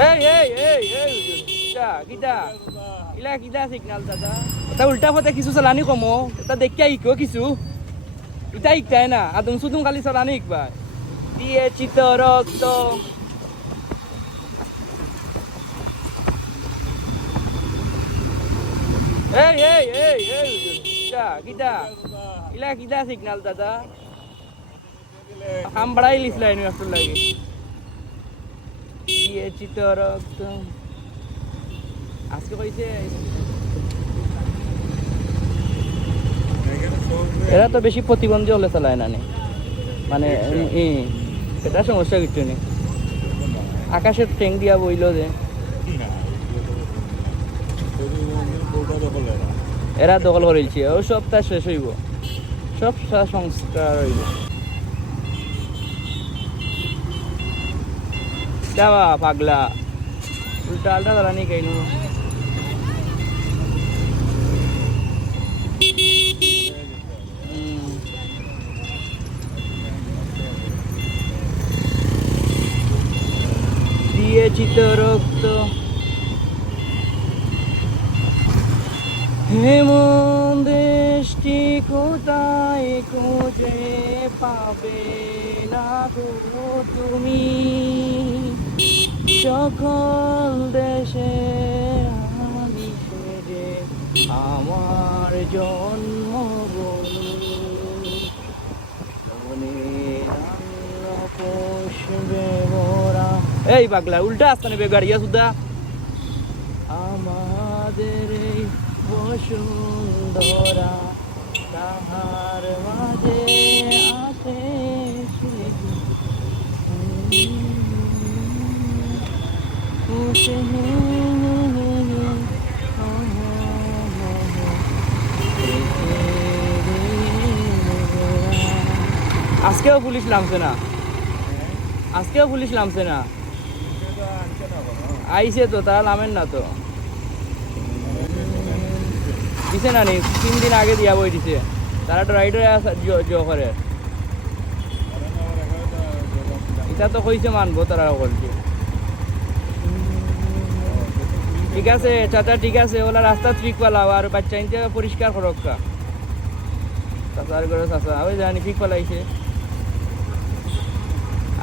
এই এই এই এই কিটা কিটা ইলা কিটা সিগনাল দাদা। তা উল্টা পথে কিছু চালানি কমো। তা দেখিয়া ইকো কিছু। ইটা ইকটাই না। আদম সুদুম খালি চালানি ইকবা দিয়ে চিত রক্ত এই এই এই এই কিটা কিটা ইলা কিটা সিগনাল দাদা। আম বাড়াই লিছিল এনে একটু লাগে। দিয়েছি তো রক্ত। আজকে কইছে এরা তো বেশি প্রতিবন্ধী হলে চালায় না মানে এটা সমস্যা কিছু নেই। আকাশের ট্যাং দিয়া বইল যে। এরা দখল করেছে ও সপ্তাহ শেষ হইব। সব সংস্কার হইব। যাওয়া পাগলা উল্টা আল্টা দাঁড়ানি কেন দিয়েছি তো রক্ত দেশটি কোথায় খুঁজে পাবে না গো তুমি? সকল দেশে আমি সেরে আমার আলো এই পাগলা, উল্টা আসতে নেবে গাড়িয়া সুদ্ধা। আমাদের বসুন্ধরা, তাহার মাঝে আছে আজকেও পুলিশ নামছে না। আজকেও পুলিশ নামছে না। আইছে তো, তারা নামেন না তো। দিছে না নি? তিন দিন আগে দিয়া বই দিছে। তারা তো রাইডার জ করে। এটা তো কইছে মানবো তারা বলছে ঠিক আছে, চাচা ঠিক আছে, ওলা রাস্তা ঠিক পালাও আর বাচ্চা ইনতে পরিষ্কার করক্কা চাচার করে চাচা ওই জানি ঠিক পালাইছে।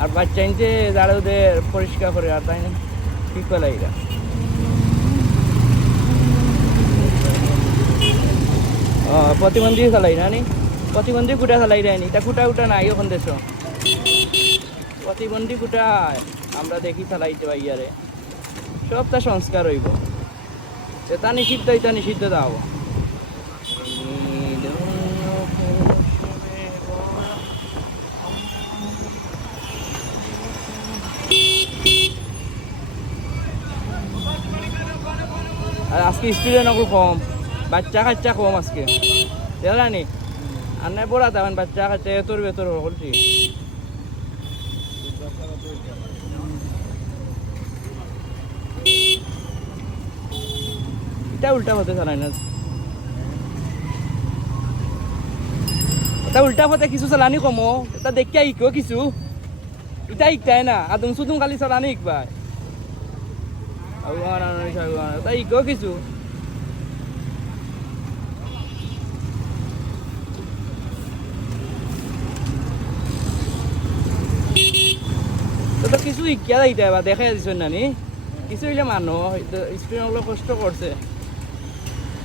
আর বাচ্চা ইনতে যারা ওদের পরিষ্কার করে, আর তাই না, ঠিক পালাইরা ও প্রতিবন্ধী চালাই না নি? প্রতিবন্ধী কুটা চালাই রায়নি তা কুটা কুটা নাই ওখান দেশ। প্রতিবন্ধী কুটা আমরা দেখি চালাইতে পাইয়ারে সবটা সংস্কার হইব। এটা নিষিদ্ধ এটা নিষিদ্ধ দাও আর আজকে স্টুডেন্ট কম। বাচ্চা কাচ্চা কম আজকে। দেখলা নি আর নাই বড়া তখন বাচ্চা এটা উল্টা পথে চালাই এটা উল্টা পথে কিছু চালানি কমো এটা দেখিয়া ইকো কিছু এটা ইকটাই না আদম সুদুম খালি চালানি ইকবাই ইকো কিছু তো কিছু শিক্ষা দিতে বা দেখাই দিছ না নি? কিছু হইলে স্টুডেন্ট কষ্ট করছে